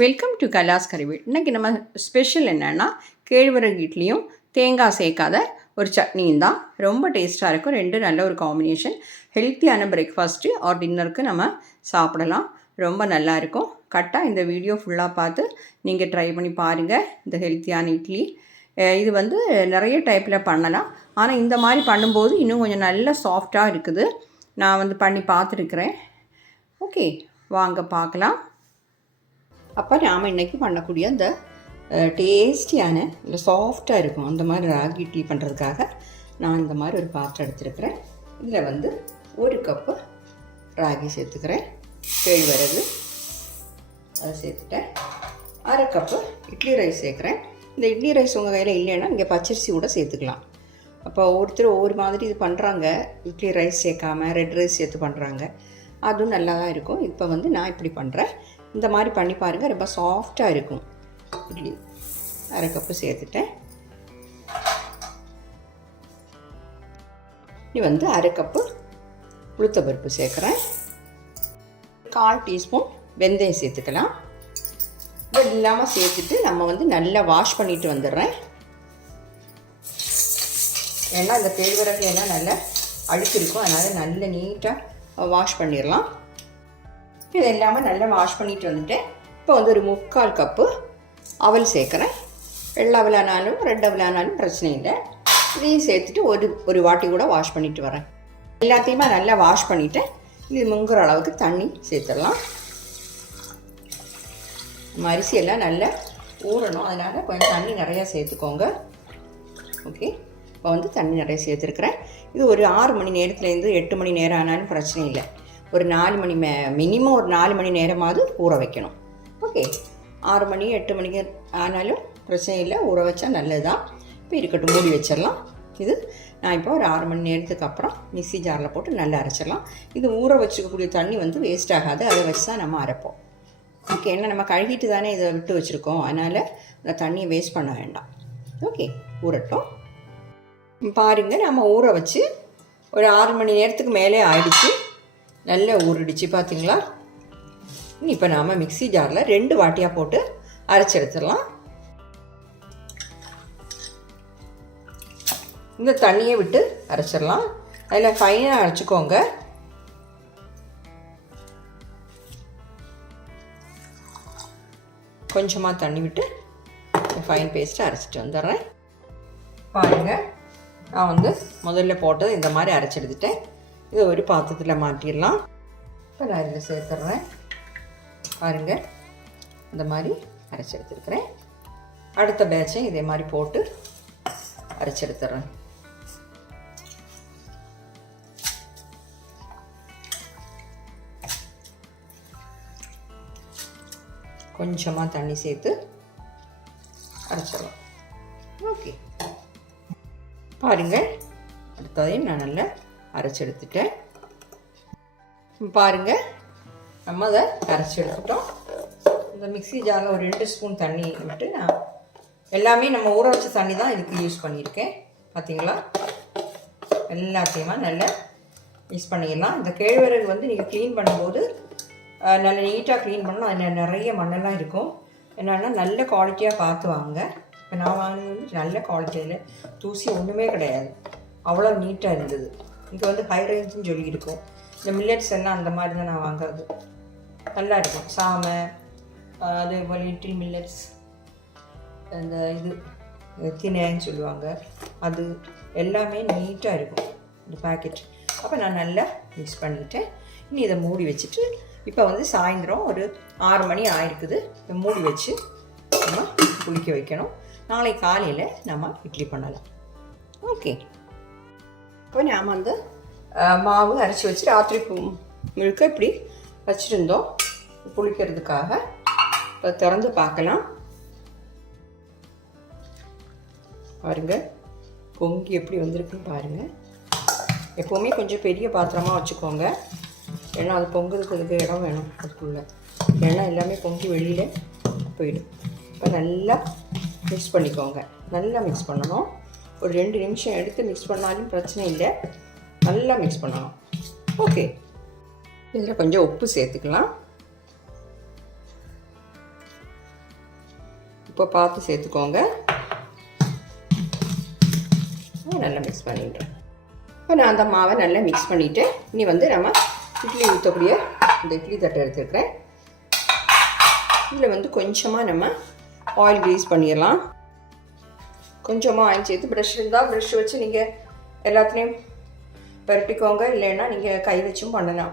Welcome to கலாஸ் கறிவீட் இன்றைக்கி நம்ம special என்னென்னா கேழ்வரகு இட்லியும் தேங்காய் சேர்க்காத ஒரு சட்னியும் தான். ரொம்ப டேஸ்ட்டாக இருக்கும். ரெண்டு நல்ல ஒரு காம்பினேஷன் ஹெல்த்தியான பிரேக்ஃபாஸ்ட்டு ஆர் டின்னருக்கு நம்ம சாப்பிடலாம். ரொம்ப நல்லா இருக்கும். கரெக்டாக இந்த வீடியோ ஃபுல்லாக பார்த்து நீங்கள் ட்ரை பண்ணி பாருங்கள் இந்த ஹெல்த்தியான இட்லி. இது வந்து நிறைய டைப்பில் பண்ணலாம். ஆனால் இந்த மாதிரி பண்ணும்போது இன்னும் கொஞ்சம் நல்ல சாஃப்டாக இருக்குது. நான் வந்து பண்ணி பார்த்துருக்குறேன். ஓகே வாங்க பார்க்கலாம். அப்போ நாம் இன்றைக்கி பண்ணக்கூடிய அந்த டேஸ்டியான இல்லை சாஃப்டாக இருக்கும் அந்த மாதிரி ராகி டீ பண்ணுறதுக்காக நான் இந்த மாதிரி ஒரு பாத்திரம் எடுத்துருக்கிறேன். இதில் வந்து ஒரு கப்பு ராகி சேர்த்துக்கிறேன். கேழ்வரகு அதை சேர்த்துட்டேன். அரை கப்பு இட்லி ரைஸ் சேர்க்குறேன். இந்த இட்லி ரைஸ் உங்கள் கையில் இல்லைன்னா இங்கே பச்சரிசி கூட சேர்த்துக்கலாம். அப்போ ஒருத்தர் ஒவ்வொரு மாதிரி இது பண்ணுறாங்க இட்லி ரைஸ் சேர்க்காம ரெட் ரைஸ் சேர்த்து பண்ணுறாங்க அதுவும் நல்லா தான் இருக்கும். இப்போ வந்து நான் இப்படி பண்ணுறேன் இந்த மாதிரி பண்ணி பாருங்கள் ரொம்ப சாஃப்டாக இருக்கும். இட்லி அரை கப்பு சேர்த்துட்டேன். இனி வந்து அரை கப்பு உளுத்த பருப்பு சேர்க்குறேன். கால் டீஸ்பூன் வெந்தயம் சேர்த்துக்கலாம். இது இல்லாமல் சேர்த்துட்டு நம்ம வந்து நல்லா வாஷ் பண்ணிட்டு வந்துடுறேன். ஏன்னா இந்த கேழ்வரகு எல்லாம் நல்லா அழுக்கு இருக்கும். அதனால் நல்ல நீட்டாக வாஷ் பண்ணிடலாம். இது எல்லாமே நல்லா வாஷ் பண்ணிட்டு வந்துட்டேன் இப்போ வந்து ஒரு முக்கால் கப்பு அவல் சேர்க்குறேன். வெள்ளை அவலானாலும் ரெட் அவலானாலும் பிரச்சனை இல்லை. இதையும் சேர்த்துட்டு ஒரு ஒரு வாட்டி கூட வாஷ் பண்ணிட்டு வரேன். எல்லாத்தையுமே நல்லா வாஷ் பண்ணிவிட்டு இது முங்குற அளவுக்கு தண்ணி சேர்த்துடலாம். நம்ம எல்லாம் நல்லா ஊறணும். அதனால் கொஞ்சம் தண்ணி நிறையா சேர்த்துக்கோங்க. ஓகே இப்போ வந்து தண்ணி நிறைய சேர்த்துருக்குறேன். இது ஒரு ஆறு மணி நேரத்துலேருந்து எட்டு மணி நேரம் ஆனாலும் பிரச்சனை இல்லை. ஒரு நாலு மணி மே மினிமம் ஒரு நாலு மணி நேரமாவது ஊற வைக்கணும். ஓகே ஆறு மணி எட்டு மணிக்கு ஆனாலும் பிரச்சனை இல்லை. ஊற வச்சா நல்லது தான் இப்போ இருக்கட்டும் மூடி வச்சிடலாம். இது நான் இப்போ ஒரு ஆறு மணி நேரத்துக்கு அப்புறம் மிக்ஸி ஜாரில் போட்டு நல்லா அரைச்சிடலாம். இது ஊற வச்சுக்கக்கூடிய தண்ணி வந்து வேஸ்ட் ஆகாது. அதை வச்சு தான் நம்ம அரைப்போம். ஓகே என்ன நம்ம கழுகிட்டு தானே இதை விட்டு வச்சுருக்கோம். அதனால் இந்த தண்ணியை வேஸ்ட் பண்ண வேண்டாம். ஓகே ஊறட்டும். பாருங்கள் நம்ம ஊற வச்சு ஒரு ஆறு மணி நேரத்துக்கு மேலே ஆயிடுச்சு. நல்லா ஊறிடுச்சு பார்த்தீங்களா இப்போ நாம் மிக்ஸி ஜாரில் ரெண்டு வாட்டியாக போட்டு அரைச்சி எடுத்துடலாம். இந்த தண்ணியை விட்டு அரைச்சிடலாம். அதில் ஃபைனாக அரைச்சிக்கோங்க. கொஞ்சமாக தண்ணி விட்டு ஃபைன் பேஸ்ட்டு அரைச்சிட்டு வந்துடுறேன். பாருங்கள் நான் வந்து முதல்ல போட்டது இந்த மாதிரி அரைச்செடுத்துட்டேன் இதை ஒரு பாத்திரத்தில் மாட்டிடலாம். இப்போ நான் இதில் சேர்த்துட்றேன் பாருங்கள் இந்த மாதிரி அரைச்சி எடுத்துருக்குறேன். அடுத்த பேட்சையும் இதே மாதிரி போட்டு அரைச்சி எடுத்துட்றேன் கொஞ்சமாக தண்ணி சேர்த்து அரைச்சிடலாம். ஓகே. பாருங்கள் அடுத்ததையும் நான் நல்லா அரைச்சி எடுத்துட்டேன் பாருங்கள் நம்ம அதை அரைச்சி எடுத்துட்டோம் இந்த மிக்ஸி ஜாரில் ஒரு ரெண்டு ஸ்பூன் தண்ணி விட்டு நான் எல்லாமே நம்ம ஊற வச்ச தண்ணி தான் இதுக்கு யூஸ் பண்ணியிருக்கேன். பார்த்தீங்களா எல்லாத்தையுமா நல்லா யூஸ் பண்ணிடலாம். இந்த கேழ்வரகு வந்து நீங்கள் க்ளீன் பண்ணும்போது நல்லா நல்ல நீட்டாக க்ளீன் பண்ணணும் அதில் நிறைய மண்ணெல்லாம் இருக்கும். என்னென்னா நல்ல குவாலிட்டியாக பார்த்து வாங்க. இப்போ நான் வாங்கினது வந்து நல்ல குவாலிட்டியில் தூசி ஒன்றுமே கிடையாது. அவ்வளோ நீட்டாக இருந்தது. இங்கே வந்து ஹை ரேஞ்சுன்னு சொல்லி இருக்கும். இந்த மில்லட்ஸ் எல்லாம் அந்த மாதிரி தான் நான் வாங்குறது. நல்லா இருக்கும். சாமை அதே போல் லிட்டில் மில்லட்ஸ் அந்த இது தினேன்னு சொல்லுவாங்க. அது எல்லாமே நீட்டாக இருக்கும். இந்த பேக்கெட் அப்போ நான் நல்லா மிக்ஸ் பண்ணிட்டேன் இனி இதை மூடி வச்சுட்டு இப்போ வந்து சாயந்தரம் ஒரு ஆறு மணி ஆயிருக்குது. இதை மூடி வச்சு நம்ம குளிக்க வைக்கணும். நாளை காலையில் நம்ம இட்லி பண்ணலாம். ஓகே. இப்போ நாம் வந்து மாவு அரைச்சி வச்சு ராத்திரி முழுக்க இப்படி வச்சுருந்தோம். புளிக்கிறதுக்காக. இப்போ திறந்து பார்க்கலாம். பாருங்க பொங்கி எப்படி வந்திருக்குன்னு பாருங்கள் எப்போவுமே கொஞ்சம் பெரிய பாத்திரமாக வச்சுக்கோங்க. ஏன்னா அது பொங்குறதுக்கு இடம் வேணும் அதுக்குள்ளே. ஏன்னா எல்லாமே பொங்கி வெளியில் போயிடும். இப்போ நல்லா மிக்ஸ் பண்ணிக்கோங்க. நல்லா மிக்ஸ் பண்ணணும். ஒரு ரெண்டு நிமிஷம் எடுத்து மிக்ஸ் பண்ணாலும் பிரச்சனை இல்லை. நல்லா மிக்ஸ் பண்ணணும் ஓகே இதில் கொஞ்சம் உப்பு சேர்த்துக்கலாம். இப்போ பார்த்து சேர்த்துக்கோங்க. நல்லா மிக்ஸ் பண்ணிடுறேன். இப்போ நான் அந்த மாவை நல்லா மிக்ஸ் பண்ணிவிட்டு இனி வந்து நம்ம இட்லி ஊற்றக்கூடிய இந்த இட்லி தட்டை எடுத்துருக்கிறேன். இதில் வந்து கொஞ்சமாக நம்ம ஆயில் க்ரீஸ் பண்ணிடலாம். கொஞ்சமாக ஆயில் சேர்த்து ப்ரஷ் இருந்தால் ப்ரஷ் வச்சு நீங்கள் எல்லாத்துலேயும் பரட்டிக்கோங்க இல்லைன்னா நீங்கள் கை வச்சும் பண்ணலாம்.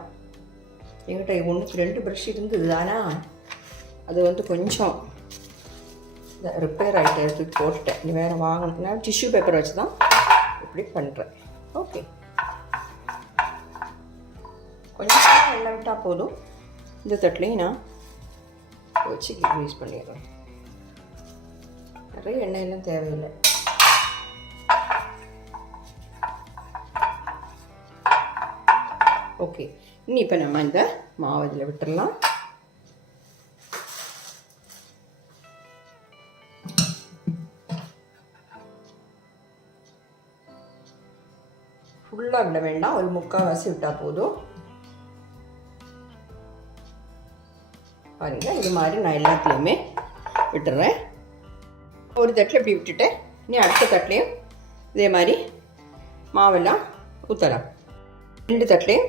எங்கிட்ட ஒன்றுக்கு ரெண்டு ப்ரஷ் இருந்தது ஆனால் அது வந்து கொஞ்சம் ரிப்பேர் ஆகிட்டு எடுத்து போட்டுட்டேன். நீ வேறு வாங்கினா டிஷ்யூ பேப்பர் வச்சு தான் இப்படி பண்ணுறேன் ஓகே கொஞ்சம் எண்ணெய் விட்டால் போதும். இந்த தட்டிலையும் நான் வச்சு யூஸ் பண்ணிடுறேன். நிறைய எண்ணெயெல்லாம் தேவையில்லை. ஓகே இனி இப்போ நம்ம இந்த மாவு இதில் விட்டுடலாம் ஃபுல்லாக விட வேண்டாம் ஒரு முக்கால்வாசி விட்டால் போதும். பாருங்க இது மாதிரி நான் எல்லாத்துலேயுமே விட்டுறேன். ஒரு தட்டில் இப்படி விட்டுட்டேன் இனி அடுத்த தட்டிலையும் இதே மாதிரி மாவெல்லாம் ஊற்றலாம் ரெண்டு தட்டிலையும்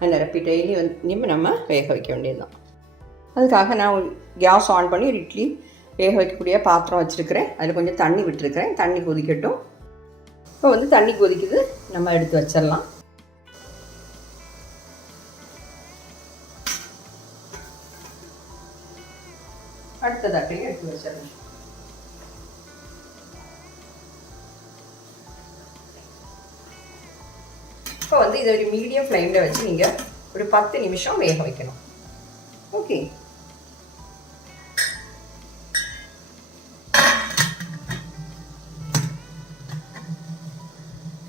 நிரப்பி டெய்லி வந்து இனிமேல் நம்ம வேக வைக்க வேண்டியதுதான். அதுக்காக நான் கேஸ் ஆன் பண்ணி ஒரு இட்லி வேக வைக்கக்கூடிய பாத்திரம் வச்சுருக்கிறேன். அதில் கொஞ்சம் தண்ணி விட்டுருக்கிறேன். தண்ணி கொதிக்கட்டும். இப்போ வந்து தண்ணி கொதிக்குது. நம்ம எடுத்து வச்சிடலாம். அடுத்த தட்டையும் எடுத்து வச்சிடலாம். இதை ஒரு மீடியம் ஃப்ளேமில் வச்சு நீங்கள் ஒரு பத்து நிமிஷம் வேக வைக்கணும். ஓகே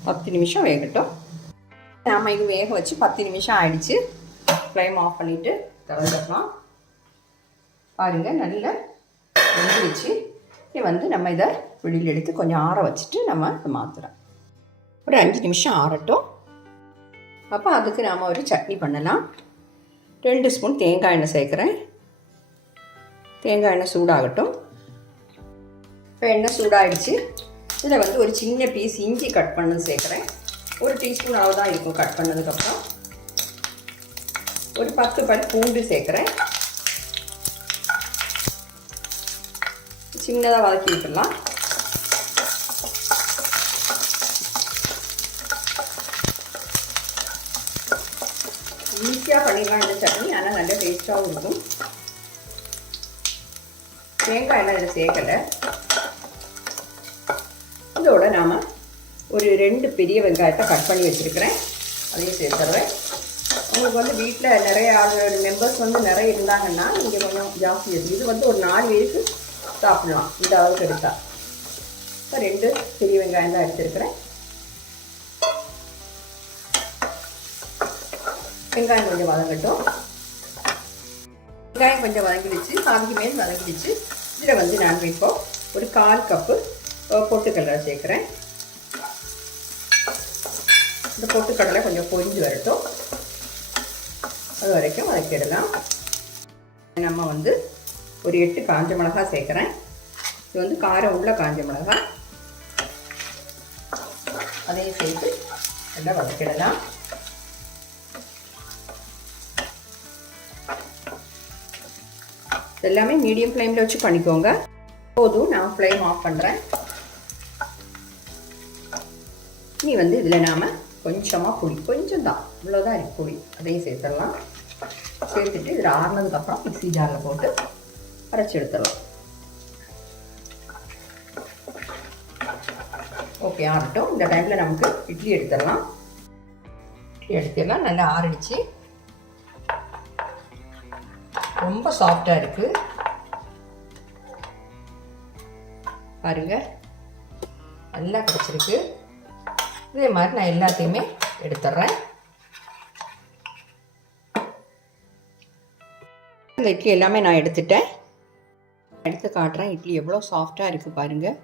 பத்து நிமிஷம் வேகட்டும். நாம் இது வேக வச்சு பத்து நிமிஷம் ஆயிடுச்சு. ஃப்ளேம் ஆஃப் பண்ணிவிட்டு திறந்துடலாம் பாருங்கள் நல்லா வெந்துருச்சு. இது வந்து நம்ம இதை வெளியில் எடுத்து கொஞ்சம் ஆற வச்சுட்டு நம்ம இதை மாற்றுறோம் ஒரு அஞ்சு நிமிஷம் ஆறட்டும். அப்போ அதுக்கு நாம் ஒரு சட்னி பண்ணலாம். ரெண்டு ஸ்பூன் தேங்காய் எண்ணெய் சேர்க்குறேன். தேங்காய் எண்ணெய் சூடாகட்டும். இப்போ எண்ணெய் சூடாகிடுச்சு இதில் வந்து ஒரு சின்ன பீஸ் இஞ்சி கட் பண்ணது சேர்க்குறேன். ஒரு டீஸ்பூன் அளவு தான் இருக்கும் கட் பண்ணதுக்கப்புறம் ஒரு பத்து பல் பூண்டு சேர்க்குறேன். சின்னதாக வதக்கி விட்டுடலாம். ஈஸியாக பண்ணிடலாம் இந்த சட்னி. ஆனால் நல்ல டேஸ்ட்டாகவும் இருக்கும். தேங்காய் எல்லாம் இதில் சேர்க்கலை. இதோட நாம் ஒரு ரெண்டு பெரிய வெங்காயத்தை கட் பண்ணி வச்சுருக்கிறேன். அதையும் சேர்த்துறேன். உங்களுக்கு வந்து வீட்டில் நிறைய ஆள் மெம்பர்ஸ் வந்து நிறைய இருந்தாங்கன்னா இங்கே கொஞ்சம் ஜாஸ்தி இருக்குது இது வந்து ஒரு நாலு பேருக்கு சாப்பிடலாம். இந்த அளவுக்கு எடுத்தால் இப்போ ரெண்டு பெரிய வெங்காயம் தான் எடுத்துருக்கிறேன். வெங்காயம் கொஞ்சம் வதங்கட்டும். வெங்காயம் கொஞ்சம் வதங்கிடுச்சு. பாதிக்கு மேல் வதங்கிடுச்சு. இதில் வந்து நான் இப்போ ஒரு கால் கப்பு பொட்டுக்கடலை சேர்க்குறேன். இந்த பொட்டுக்கடலை கொஞ்சம் பொரிஞ்சு வரட்டும். அது வரைக்கும் வதக்கிடலாம். நம்ம வந்து ஒரு எட்டு காஞ்ச மிளகா சேர்க்குறேன். இது வந்து காரம் உள்ள காஞ்ச மிளகா. அதையும் சேர்த்து நல்லா வதக்கிடலாம். எல்லாமே மீடியம் ஃப்ளேமில் வச்சு பண்ணிக்கோங்க. போதும் நான் ஃப்ளேம் ஆஃப் பண்ணுறேன் இனி வந்து இதில் நாம் கொஞ்சமாக புளி கொஞ்சம் தான். இவ்வளோதான் இருக்குது புளி அதையும் சேர்த்துடலாம். சேர்த்துட்டு இதில் ஆறுனதுக்கப்புறம் மிக்சி ஜாரில் போட்டு அரைச்சி எடுத்துடலாம். ஓகே ஆறட்டும். இந்த டைமில் நமக்கு இட்லி எடுத்துடலாம். இட்லி எடுத்துடலாம். நல்லா ஆறிடுச்சு. ரொம்ப சாஃப்டாக இருக்குது பாருங்க. நல்லா கிடச்சிருக்கு. இதே மாதிரி நான் எல்லாத்தையுமே எடுத்துட்றேன். இந்த இட்லி எல்லாமே நான் எடுத்துட்டேன். எடுத்து காட்டுறேன். இட்லி எவ்வளோ சாஃப்டாக இருக்குது பாருங்கள்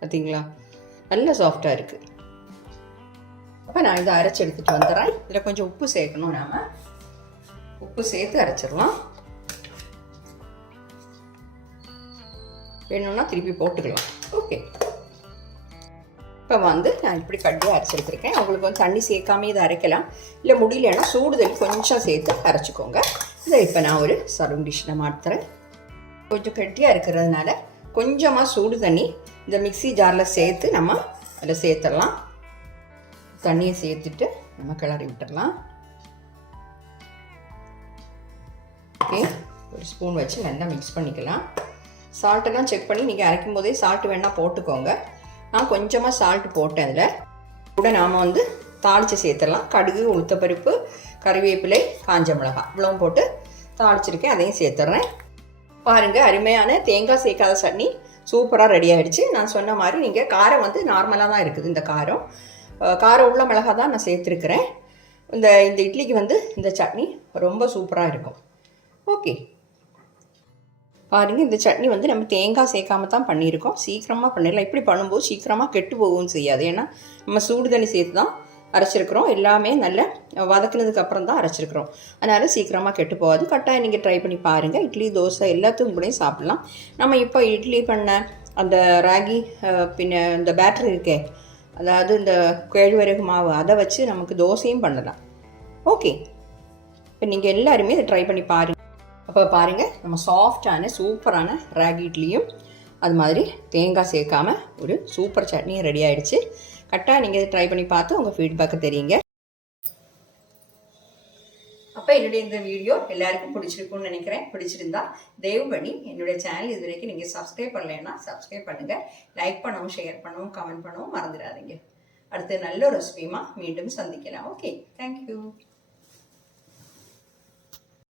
பார்த்தீங்களா நல்ல சாஃப்டாக இருக்குது அப்போ நான் இதை அரைச்சி எடுத்துகிட்டு வந்துடுறேன். இதில் கொஞ்சம் உப்பு சேர்க்கணும் நாம். உப்பு சேர்த்து அரைச்சிடலாம். வேணும்னா திருப்பி போட்டுக்கலாம். ஓகே இப்போ வந்து நான் இப்படி கட்டியாக அரைச்சிருக்கிருக்கேன் உங்களுக்கு வந்து தண்ணி சேர்க்காம இதை அரைக்கலாம். இல்லை முடியலன்னா சூடு தண்ணி கொஞ்சம் சேர்த்து அரைச்சிக்கோங்க. இதை இப்போ நான் ஒரு சர்விங் டிஷ்ஷில் மாற்றுறேன் கொஞ்சம் கட்டியாக இருக்கிறதுனால கொஞ்சமாக சூடு தண்ணி இந்த மிக்ஸி ஜாரில் சேர்த்து நம்ம அதில் சேர்த்துடலாம். தண்ணியை சேர்த்துட்டு நம்ம கிளறி விட்டுடலாம். ஓகே ஒரு ஸ்பூன் வச்சு நல்லா மிக்ஸ் பண்ணிக்கலாம். சால்ட்டெல்லாம் செக் பண்ணி நீங்கள் அரைக்கும் போதே சால்ட் வேணால் போட்டுக்கோங்க. நான் கொஞ்சமாக சால்ட் போட்டேன் அதில். கூட நாம் வந்து தாளித்து சேர்த்துடலாம். கடுகு உளுத்தப்பருப்பு கறிவேப்பிலை காஞ்ச மிளகாய். இவ்வளோ போட்டு தாளிச்சிருக்கேன். அதையும் சேர்த்துட்றேன் பாருங்கள் அருமையான தேங்காய் சேர்க்காத சட்னி சூப்பராக ரெடி ஆகிடுச்சு நான் சொன்ன மாதிரி நீங்கள் காரம் வந்து நார்மலாக தான் இருக்குது இந்த காரம். காரம் உள்ள மிளகா தான் நான் சேர்த்துருக்குறேன். இந்த இந்த இட்லிக்கு வந்து இந்த சட்னி ரொம்ப சூப்பராக இருக்கும். ஓகே. பாருங்கள் இந்த சட்னி வந்து நம்ம தேங்காய் சேர்க்காம தான் பண்ணியிருக்கோம். சீக்கிரமாக பண்ணிடலாம். இப்படி பண்ணும்போது சீக்கிரமாக கெட்டு போகவும் செய்யாது. ஏன்னா நம்ம சூடு தண்ணி சேர்த்து தான் அரைச்சிருக்கிறோம். எல்லாமே நல்லா வதக்குனதுக்கு அப்புறம் தான் அரைச்சிருக்கிறோம். அதனால் சீக்கிரமாக கெட்டு போகாது. கட்டாயம் நீங்கள் ட்ரை பண்ணி பாருங்கள் இட்லி தோசை எல்லாத்துக்கும் கூடயும் சாப்பிட்லாம். நம்ம இப்போ இட்லி பண்ண அந்த ராகி பின்ன இந்த பேட்டர் இருக்கே அதாவது இந்த கேழ்வரகு மாவு அதை வச்சு நமக்கு தோசையும் பண்ணலாம். ஓகே இப்போ நீங்கள் எல்லாருமே இதை ட்ரை பண்ணி பாருங்கள் அப்போ பாருங்கள் நம்ம சாஃப்டான சூப்பரான ராகி இட்லியும் அது மாதிரி தேங்காய் சேர்க்காம ஒரு சூப்பர் சட்னியும் ரெடி ஆகிடுச்சு கரெக்டாக நீங்கள் ட்ரை பண்ணி பார்த்து உங்கள் ஃபீட்பேக்கை தெரியுங்க. அப்போ என்னுடைய இந்த வீடியோ எல்லாருக்கும் பிடிச்சிருக்கும்னு நினைக்கிறேன். பிடிச்சிருந்தா தயவு பண்ணி என்னுடைய சேனல் இது வரைக்கும் நீங்கள் சப்ஸ்கிரைப் பண்ணலைன்னா சப்ஸ்கிரைப் பண்ணுங்கள் லைக் பண்ணவும் ஷேர் பண்ணவும் கமெண்ட் பண்ணவும் மறந்துடாதீங்க. அடுத்து நல்ல ஒரு ரெசிபியுமா மீண்டும் சந்திக்கலாம். Okay thank you